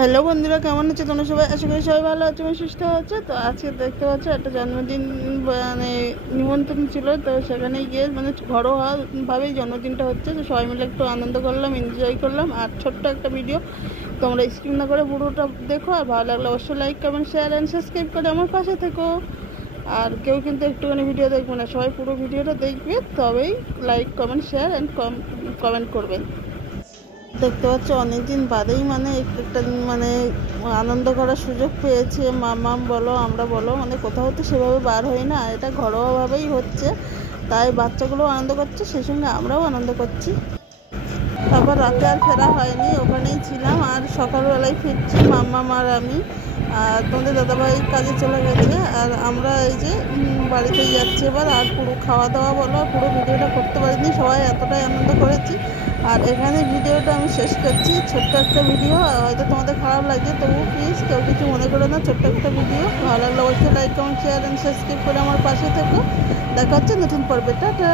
Hello বন্ধুরা, কেমন আছে তোমরা সবাই? আশা করি সবাই ভালো আছে এবং সুস্থ আছে। তো আজকে দেখতে পাচ্ছ একটা জন্মদিন মানে নিমন্ত্রণ ছিল, তো সেখানে গিয়ে মানে ঘরোয়াভাবেই জন্মদিনটা হচ্ছে। তো সবাই মিলে একটু আনন্দ করলাম, এনজয় করলাম। আর ছোট্ট একটা ভিডিও, তোমরা স্ক্রিন না করে পুরোটা দেখো। আর ভালো লাগলে অবশ্যই like comment share and subscribe করে আমার পাশে থেকো। আর কেউ কিন্তু একটুখানি ভিডিও দেখবে না, সবাই পুরো ভিডিওটা দেখবে, তবেই like comment share and comment করবেন। দেখতে পাচ্ছ অনেকদিন বাদেই মানে একটা মানে আনন্দ করার সুযোগ পেয়েছে। মামাম বলো আমরা বলো, মানে কোথাও তো সেভাবে বার হই না, এটা ঘরোয়াভাবেই হচ্ছে। তাই বাচ্চাগুলোও আনন্দ করছে, সেই সঙ্গে আমরাও আনন্দ করছি। তারপর রাতে আর ফেরা হয়নি, ওখানেই ছিলাম। আর সকালবেলায় ফিরছি মাম্মাম আর আমি। আর তোমাদের দাদাভাই কাজে চলে গেছে, আর আমরা এই যে বাড়িতেই যাচ্ছি এবার। আর পুরো খাওয়া দাওয়া বলো, পুরো ভিডিওটা করতে পারিনি, সবাই এতটাই আনন্দ করেছি। আর এখানে ভিডিওটা আমি শেষ করছি। ছোট্ট একটা ভিডিও, হয়তো তোমাদের খারাপ লাগে, তবুও প্লিজ কেউ কিছু মনে করো না। ছোট্ট একটা ভিডিও ভালো লাগলে অবশ্যই like comment share and subscribe করে আমার পাশে থেকো। দেখা হচ্ছে নতুন পর্বে। টাটা।